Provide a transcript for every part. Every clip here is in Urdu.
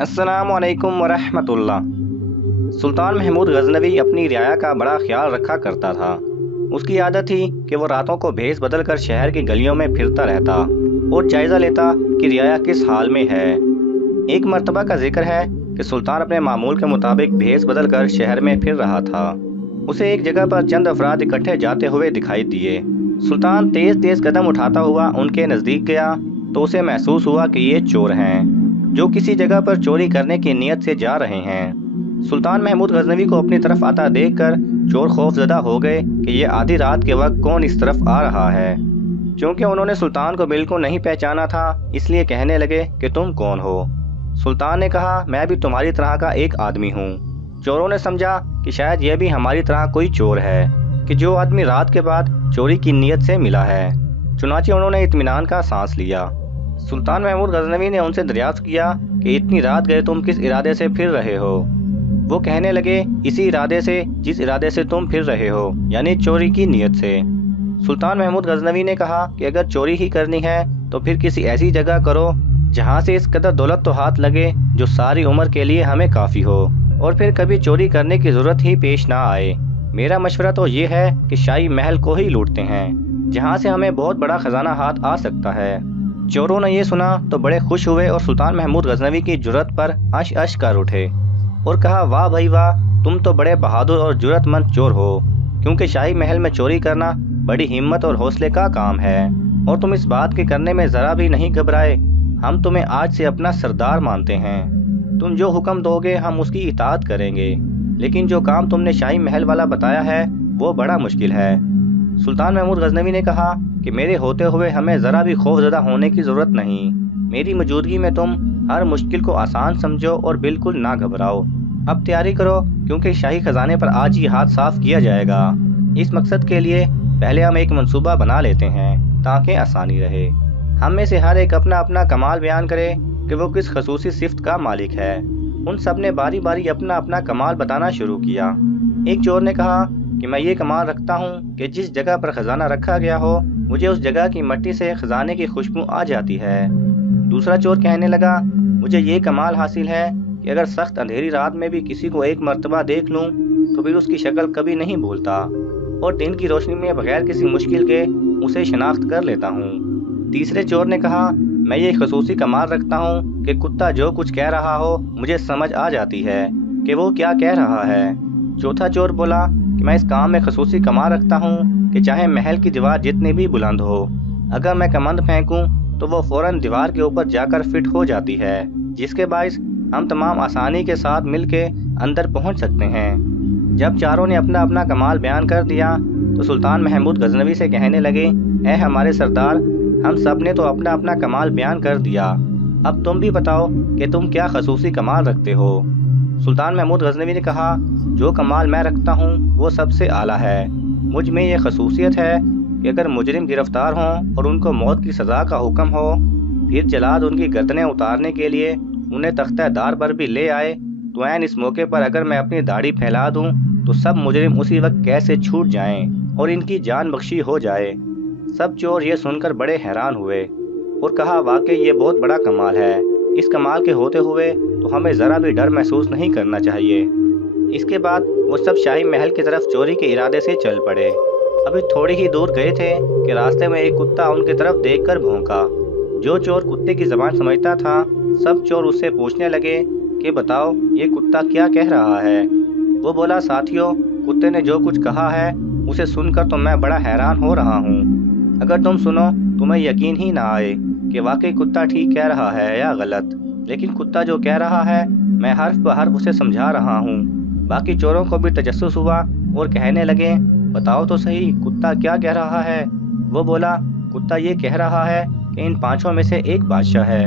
السلام علیکم ورحمۃ اللہ۔ سلطان محمود غزنوی اپنی رعایا کا بڑا خیال رکھا کرتا تھا۔ اس کی عادت تھی کہ وہ راتوں کو بھیس بدل کر شہر کی گلیوں میں پھرتا رہتا اور جائزہ لیتا کہ رعایا کس حال میں ہے۔ ایک مرتبہ کا ذکر ہے کہ سلطان اپنے معمول کے مطابق بھیس بدل کر شہر میں پھر رہا تھا۔ اسے ایک جگہ پر چند افراد اکٹھے جاتے ہوئے دکھائی دیے۔ سلطان تیز تیز قدم اٹھاتا ہوا ان کے نزدیک گیا تو اسے محسوس ہوا کہ یہ چور ہیں جو کسی جگہ پر چوری کرنے کی نیت سے جا رہے ہیں۔ سلطان محمود غزنوی کو اپنی طرف آتا دیکھ کر چور خوف زدہ ہو گئے کہ یہ آدھی رات کے وقت کون اس طرف آ رہا ہے۔ چونکہ انہوں نے سلطان کو بالکل نہیں پہچانا تھا، اس لیے کہنے لگے کہ تم کون ہو؟ سلطان نے کہا میں بھی تمہاری طرح کا ایک آدمی ہوں۔ چوروں نے سمجھا کہ شاید یہ بھی ہماری طرح کوئی چور ہے کہ جو آدمی رات کے بعد چوری کی نیت سے ملا ہے۔ چنانچہ انہوں نے اطمینان کا سانس لیا۔ سلطان محمود غزنوی نے ان سے دریافت کیا کہ اتنی رات گئے تم کس ارادے سے پھر رہے ہو؟ وہ کہنے لگے اسی ارادے سے جس ارادے سے تم پھر رہے ہو، یعنی چوری کی نیت سے۔ سلطان محمود غزنوی نے کہا کہ اگر چوری ہی کرنی ہے تو پھر کسی ایسی جگہ کرو جہاں سے اس قدر دولت تو ہاتھ لگے جو ساری عمر کے لیے ہمیں کافی ہو اور پھر کبھی چوری کرنے کی ضرورت ہی پیش نہ آئے۔ میرا مشورہ تو یہ ہے کہ شاہی محل کو ہی لوٹتے ہیں جہاں سے ہمیں بہت بڑا خزانہ ہاتھ آ سکتا ہے۔ چوروں نے یہ سنا تو بڑے خوش ہوئے اور سلطان محمود غزنوی کی جرأت پر عش عش کر اٹھے اور کہا واہ بھائی واہ، تم تو بڑے بہادر اور جرأت مند چور ہو، کیونکہ شاہی محل میں چوری کرنا بڑی ہمت اور حوصلے کا کام ہے اور تم اس بات کے کرنے میں ذرا بھی نہیں گھبرائے۔ ہم تمہیں آج سے اپنا سردار مانتے ہیں، تم جو حکم دو گے ہم اس کی اطاعت کریں گے، لیکن جو کام تم نے شاہی محل والا بتایا ہے وہ بڑا مشکل ہے۔ سلطان محمود غزنوی نے کہا کہ میرے ہوتے ہوئے ہمیں ذرا بھی خوف زدہ ہونے کی ضرورت نہیں، میری موجودگی میں تم ہر مشکل کو آسان سمجھو اور بالکل نہ گھبراؤ۔ اب تیاری کرو کیونکہ شاہی خزانے پر آج ہی ہاتھ صاف کیا جائے گا۔ اس مقصد کے لیے پہلے ہم ایک منصوبہ بنا لیتے ہیں تاکہ آسانی رہے۔ ہم میں سے ہر ایک اپنا اپنا کمال بیان کرے کہ وہ کس خصوصی صفت کا مالک ہے۔ ان سب نے باری باری اپنا اپنا کمال بتانا شروع کیا۔ ایک چور نے کہا کہ میں یہ کمال رکھتا ہوں کہ جس جگہ پر خزانہ رکھا گیا ہو مجھے اس جگہ کی مٹی سے خزانے کی خوشبو آ جاتی ہے۔ دوسرا چور کہنے لگا مجھے یہ کمال حاصل ہے کہ اگر سخت اندھیری رات میں بھی کسی کو ایک مرتبہ دیکھ لوں تو پھر اس کی شکل کبھی نہیں بھولتا اور دن کی روشنی میں بغیر کسی مشکل کے اسے شناخت کر لیتا ہوں۔ تیسرے چور نے کہا میں یہ خصوصی کمال رکھتا ہوں کہ کتا جو کچھ کہہ رہا ہو مجھے سمجھ آ جاتی ہے کہ وہ کیا کہہ رہا ہے۔ چوتھا چور بولا کہ میں اس کام میں خصوصی کمال رکھتا ہوں کہ چاہے محل کی دیوار جتنی بھی بلند ہو، اگر میں کمند پھینکوں تو وہ فوراً دیوار کے اوپر جا کر فٹ ہو جاتی ہے، جس کے باعث ہم تمام آسانی کے ساتھ مل کے اندر پہنچ سکتے ہیں۔ جب چاروں نے اپنا اپنا کمال بیان کر دیا تو سلطان محمود غزنوی سے کہنے لگے اے ہمارے سردار، ہم سب نے تو اپنا اپنا کمال بیان کر دیا، اب تم بھی بتاؤ کہ تم کیا خصوصی کمال رکھتے ہو۔ سلطان محمود غزنوی نے کہا جو کمال میں رکھتا ہوں وہ سب سے اعلیٰ ہے۔ مجھ میں یہ خصوصیت ہے کہ اگر مجرم گرفتار ہوں اور ان کو موت کی سزا کا حکم ہو، پھر جلاد ان کی گردنیں اتارنے کے لیے انہیں تختہ دار پر بھی لے آئے تو عین اس موقع پر اگر میں اپنی داڑھی پھیلا دوں تو سب مجرم اسی وقت کیسے چھوٹ جائیں اور ان کی جان بخشی ہو جائے۔ سب چور یہ سن کر بڑے حیران ہوئے اور کہا واقعی یہ بہت بڑا کمال ہے، اس کمال کے ہوتے ہوئے تو ہمیں ذرا بھی ڈر محسوس نہیں کرنا چاہیے۔ اس کے بعد وہ سب شاہی محل کی طرف چوری کے ارادے سے چل پڑے۔ ابھی تھوڑی ہی دور گئے تھے کہ راستے میں ایک کتا ان کی طرف دیکھ کر بھونکا۔ جو چور کتے کی زبان سمجھتا تھا سب چور اس سے پوچھنے لگے کہ بتاؤ یہ کتا کیا کہہ رہا ہے۔ وہ بولا ساتھیو، کتے نے جو کچھ کہا ہے اسے سن کر تو میں بڑا حیران ہو رہا ہوں۔ اگر تم سنو تمہیں یقین ہی نہ آئے کہ واقعی کتا ٹھیک کہہ رہا ہے یا غلط، لیکن کتا جو کہہ رہا ہے میں حرف بہ حرف اسے سمجھا رہا ہوں۔ باقی چوروں کو بھی تجسس ہوا اور کہنے لگے بتاؤ تو صحیح کتا کیا کہہ رہا ہے۔ وہ بولا کتا یہ کہہ رہا ہے کہ ان پانچوں میں سے ایک بادشاہ ہے۔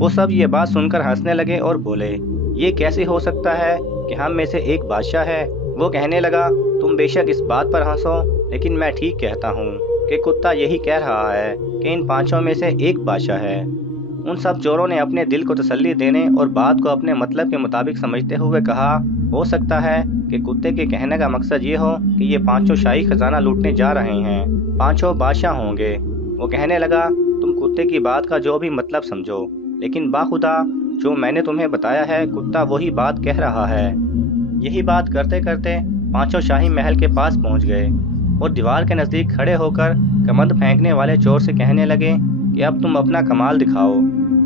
وہ سب یہ بات سن کر ہنسنے لگے اور بولے یہ کیسے ہو سکتا ہے کہ ہم میں سے ایک بادشاہ ہے۔ وہ کہنے لگا تم بے شک اس بات پر ہنسو لیکن میں ٹھیک کہتا ہوں کہ کتا یہی کہہ رہا ہے کہ ان پانچوں میں سے ایک بادشاہ ہے۔ ان سب چوروں نے اپنے دل کو تسلی دینے اور بات کو اپنے مطلب کے مطابق سمجھتے ہوئے کہا ہو سکتا ہے کہ کتے کے کہنے کا مقصد یہ ہو کہ یہ پانچوں شاہی خزانہ لوٹنے جا رہے ہیں، پانچوں بادشاہ ہوں گے۔ وہ کہنے لگا تم کتے کی بات کا جو بھی مطلب سمجھو، لیکن باخدا جو میں نے تمہیں بتایا ہے کتا وہی بات کہہ رہا ہے۔ یہی بات کرتے کرتے پانچوں شاہی محل کے پاس پہنچ گئے اور دیوار کے نزدیک کھڑے ہو کر کمند پھینکنے والے چور سے کہنے لگے کہ اب تم اپنا کمال دکھاؤ۔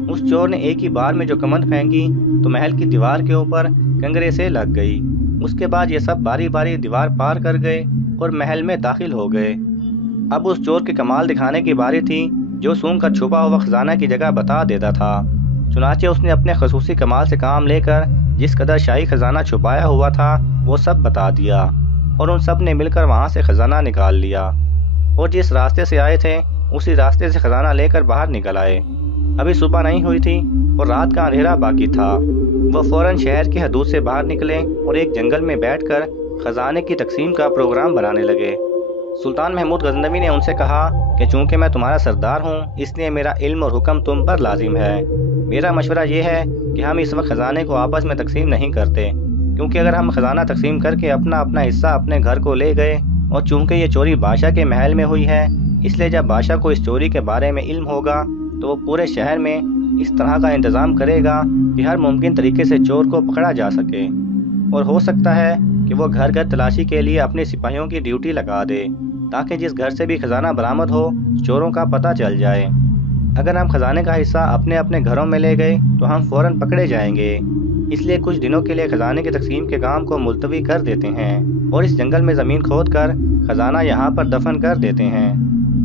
اس چور نے ایک ہی بار میں جو کمند پھینکی تو محل کی دیوار کے اوپر کنگرے سے لگ گئی۔ اس کے بعد یہ سب باری باری دیوار پار کر گئے اور محل میں داخل ہو گئے۔ اب اس چور کے کمال دکھانے کی باری تھی جو سونگ کا چھپا ہوا خزانہ کی جگہ بتا دیتا تھا۔ چنانچہ اس نے اپنے خصوصی کمال سے کام لے کر جس قدر شاہی خزانہ چھپایا ہوا تھا وہ سب بتا دیا اور ان سب نے مل کر وہاں سے خزانہ نکال لیا اور جس راستے سے آئے تھے اسی راستے سے خزانہ لے کر باہر نکل آئے۔ ابھی صبح نہیں ہوئی تھی اور رات کا اندھیرا باقی تھا۔ وہ فوراً شہر کی حدود سے باہر نکلے اور ایک جنگل میں بیٹھ کر خزانے کی تقسیم کا پروگرام بنانے لگے۔ سلطان محمود غزنوی نے ان سے کہا کہ چونکہ میں تمہارا سردار ہوں اس لیے میرا علم اور حکم تم پر لازم ہے۔ میرا مشورہ یہ ہے کہ ہم اس وقت خزانے کو آپس میں تقسیم نہیں کرتے، کیونکہ اگر ہم خزانہ تقسیم کر کے اپنا اپنا حصہ اپنے گھر کو لے گئے اور چونکہ یہ چوری بادشاہ کے محل میں ہوئی ہے اس لیے جب بادشاہ کو اس چوری کے بارے میں علم ہوگا تو وہ پورے شہر میں اس طرح کا انتظام کرے گا کہ ہر ممکن طریقے سے چور کو پکڑا جا سکے، اور ہو سکتا ہے کہ وہ گھر گھر تلاشی کے لیے اپنے سپاہیوں کی ڈیوٹی لگا دے تاکہ جس گھر سے بھی خزانہ برآمد ہو چوروں کا پتہ چل جائے۔ اگر ہم خزانے کا حصہ اپنے اپنے گھروں میں لے گئے تو ہم فوراً پکڑے جائیں گے، اس لیے کچھ دنوں کے لیے خزانے کی تقسیم کے کام کو ملتوی کر دیتے ہیں اور اس جنگل میں زمین کھود کر خزانہ یہاں پر دفن کر دیتے ہیں۔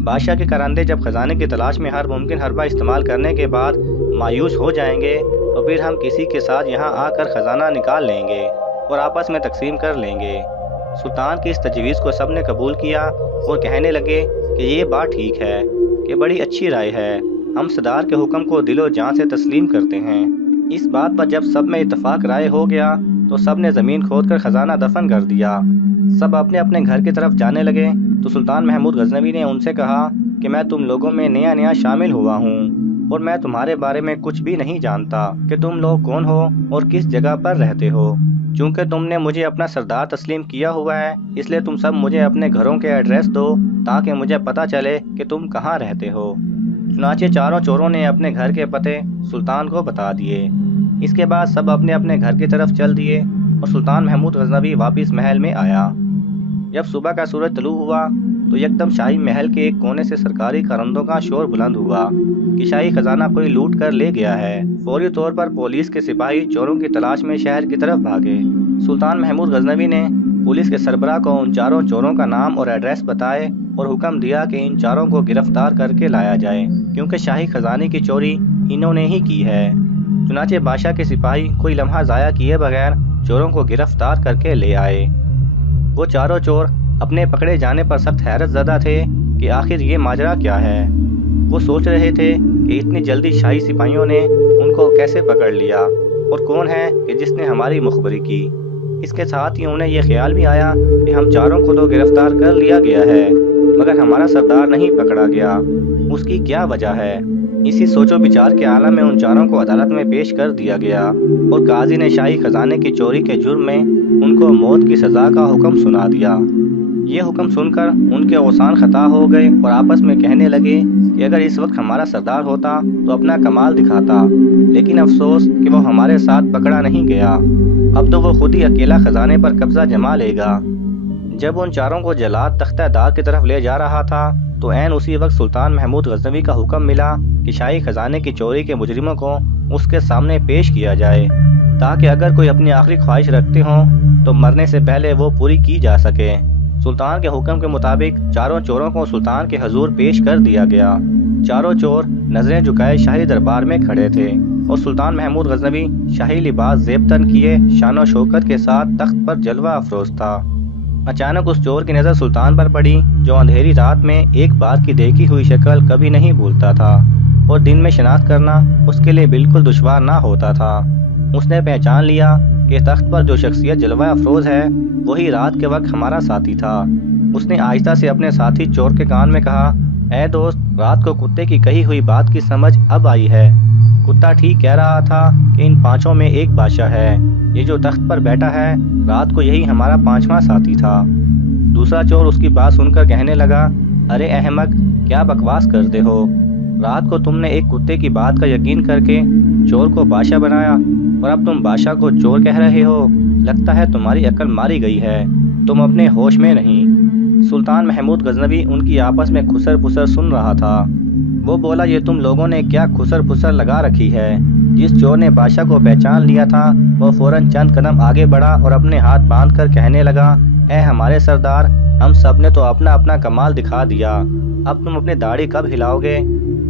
بادشاہ کے کراندے جب خزانے کی تلاش میں ہر ممکن حربہ استعمال کرنے کے بعد مایوس ہو جائیں گے تو پھر ہم کسی کے ساتھ یہاں آ کر خزانہ نکال لیں گے اور آپس میں تقسیم کر لیں گے۔ سلطان کی اس تجویز کو سب نے قبول کیا اور کہنے لگے کہ یہ بات ٹھیک ہے، کہ بڑی اچھی رائے ہے، ہم صدار کے حکم کو دل و جان سے تسلیم کرتے ہیں۔ اس بات پر جب سب میں اتفاق رائے ہو گیا تو سب نے زمین کھود کر خزانہ دفن کر دیا۔ سب اپنے اپنے گھر کی طرف جانے لگے تو سلطان محمود غزنوی نے ان سے کہا کہ میں تم لوگوں میں نیا شامل ہوا ہوں اور میں تمہارے بارے میں کچھ بھی نہیں جانتا کہ تم لوگ کون ہو اور کس جگہ پر رہتے ہو۔ چونکہ تم نے مجھے اپنا سردار تسلیم کیا ہوا ہے اس لیے تم سب مجھے اپنے گھروں کے ایڈریس دو تاکہ مجھے پتہ چلے کہ تم کہاں رہتے ہو۔ چنانچہ چاروں چوروں نے اپنے گھر کے پتے سلطان کو بتا دیے۔ اس کے بعد سب اپنے اپنے گھر کی طرف چل دیے اور سلطان محمود غزنوی واپس محل میں آیا۔ جب صبح کا سورج طلوع ہوا تو یکدم شاہی محل کے ایک کونے سے سرکاری کارندوں کا شور بلند ہوا کہ شاہی خزانہ کوئی لوٹ کر لے گیا ہے۔ فوری طور پر پولیس کے سپاہی چوروں کی تلاش میں شہر کی طرف بھاگے۔ سلطان محمود غزنوی نے پولیس کے سربراہ کو ان چاروں چوروں کا نام اور ایڈریس بتائے اور حکم دیا کہ ان چاروں کو گرفتار کر کے لایا جائے، کیونکہ شاہی خزانے کی چوری انہوں نے ہی کی ہے۔ چنانچہ بادشاہ کے سپاہی کوئی لمحہ ضائع کیے بغیر چوروں کو گرفتار کر کے لے آئے۔ وہ چاروں چور اپنے پکڑے جانے پر سخت حیرت زدہ تھے کہ آخر یہ ماجرا کیا ہے۔ وہ سوچ رہے تھے کہ اتنی جلدی شاہی سپاہیوں نے ان کو کیسے پکڑ لیا اور کون ہے کہ جس نے ہماری مخبری کی۔ اس کے ساتھ ہی انہیں یہ خیال بھی آیا کہ ہم چاروں کو تو گرفتار کر لیا گیا ہے مگر ہمارا سردار نہیں پکڑا گیا، اس کی کیا وجہ ہے۔ اسی سوچ و بچار کے عالم میں ان چاروں کو عدالت میں پیش کر دیا گیا اور قاضی نے شاہی خزانے کی چوری کے جرم میں ان کو موت کی سزا کا حکم سنا دیا۔ یہ حکم سن کر ان کے غصان خطا ہو گئے اور آپس میں کہنے لگے کہ اگر اس وقت ہمارا سردار ہوتا تو اپنا کمال دکھاتا، لیکن افسوس کہ وہ ہمارے ساتھ پکڑا نہیں گیا، اب تو وہ خود ہی اکیلا خزانے پر قبضہ جما لے گا۔ جب ان چاروں کو جلاد تختہ دار کی طرف لے جا رہا تھا تو عین اسی وقت سلطان محمود غزنوی کا حکم ملا کہ شاہی خزانے کی چوری کے مجرموں کو اس کے سامنے پیش کیا جائے تاکہ اگر کوئی اپنی آخری خواہش رکھتے ہوں تو مرنے سے پہلے وہ پوری کی جا سکے۔ سلطان کے حکم کے مطابق چاروں چوروں کو سلطان کے حضور پیش کر دیا گیا۔ چاروں چور نظریں جھکائے شاہی دربار میں کھڑے تھے اور سلطان محمود غزنوی شاہی لباس زیبتن کیے شان و شوکت کے ساتھ تخت پر جلوہ افروز تھا۔ اچانک اس چور کی نظر سلطان پر پڑی جو اندھیری رات میں ایک بار کی دیکھی ہوئی شکل کبھی نہیں بھولتا تھا اور دن میں شناخت کرنا اس کے لیے بالکل دشوار نہ ہوتا تھا۔ اس نے پہچان لیا کہ تخت پر جو شخصیت جلوہ افروز ہے وہی رات کے وقت ہمارا ساتھی تھا۔ اس نے آہستہ سے اپنے ساتھی چور کے کان میں کہا، اے دوست، رات کو کتے کی کہی ہوئی بات کی سمجھ اب آئی ہے۔ کتا ٹھیک کہہ رہا تھا کہ ان پانچوں میں ایک بادشاہ ہے۔ یہ جو تخت پر بیٹھا ہے رات کو یہی ہمارا پانچواں ساتھی تھا۔ دوسرا چور اس کی بات سن کر کہنے لگا، ارے احمق، کیا بکواس کرتے ہو؟ رات کو تم نے ایک کتے کی بات کا یقین کر کے چور کو بادشاہ بنایا اور اب تم بادشاہ کو چور کہہ رہے ہو؟ لگتا ہے تمہاری عقل ماری گئی ہے، تم اپنے ہوش میں نہیں۔ سلطان محمود غزنوی ان کی آپس میں خسر پسر سن رہا تھا۔ وہ بولا، یہ تم لوگوں نے کیا خسر پسر لگا رکھی ہے؟ جس چور نے بادشاہ کو پہچان لیا تھا وہ فوراً چند قدم آگے بڑھا اور اپنے ہاتھ باندھ کر کہنے لگا، اے ہمارے سردار، ہم سب نے تو اپنا اپنا کمال دکھا دیا، اب تم اپنی داڑھی کب ہلاؤ گے؟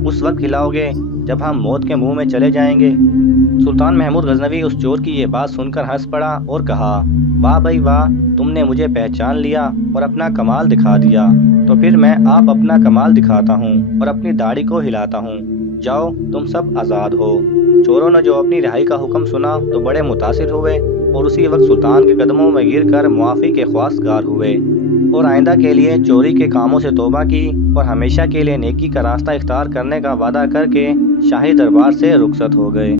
اس وقت ہلاؤ گے جب ہم موت کے منہ میں چلے جائیں گے۔ سلطان محمود غزنوی اس چور کی یہ بات سن کر ہنس پڑا اور کہا، واہ بھائی واہ، تم نے مجھے پہچان لیا اور اپنا کمال دکھا دیا، تو پھر میں آپ اپنا کمال دکھاتا ہوں اور اپنی داڑھی کو ہلاتا ہوں، جاؤ تم سب آزاد ہو۔ چوروں نے جو اپنی رہائی کا حکم سنا تو بڑے متاثر ہوئے اور اسی وقت سلطان کے قدموں میں گر کر معافی کے خواستگار ہوئے اور آئندہ کے لیے چوری کے کاموں سے توبہ کی اور ہمیشہ کے لیے نیکی کا راستہ اختیار کرنے کا وعدہ کر کے شاہی دربار سے رخصت ہو گئے۔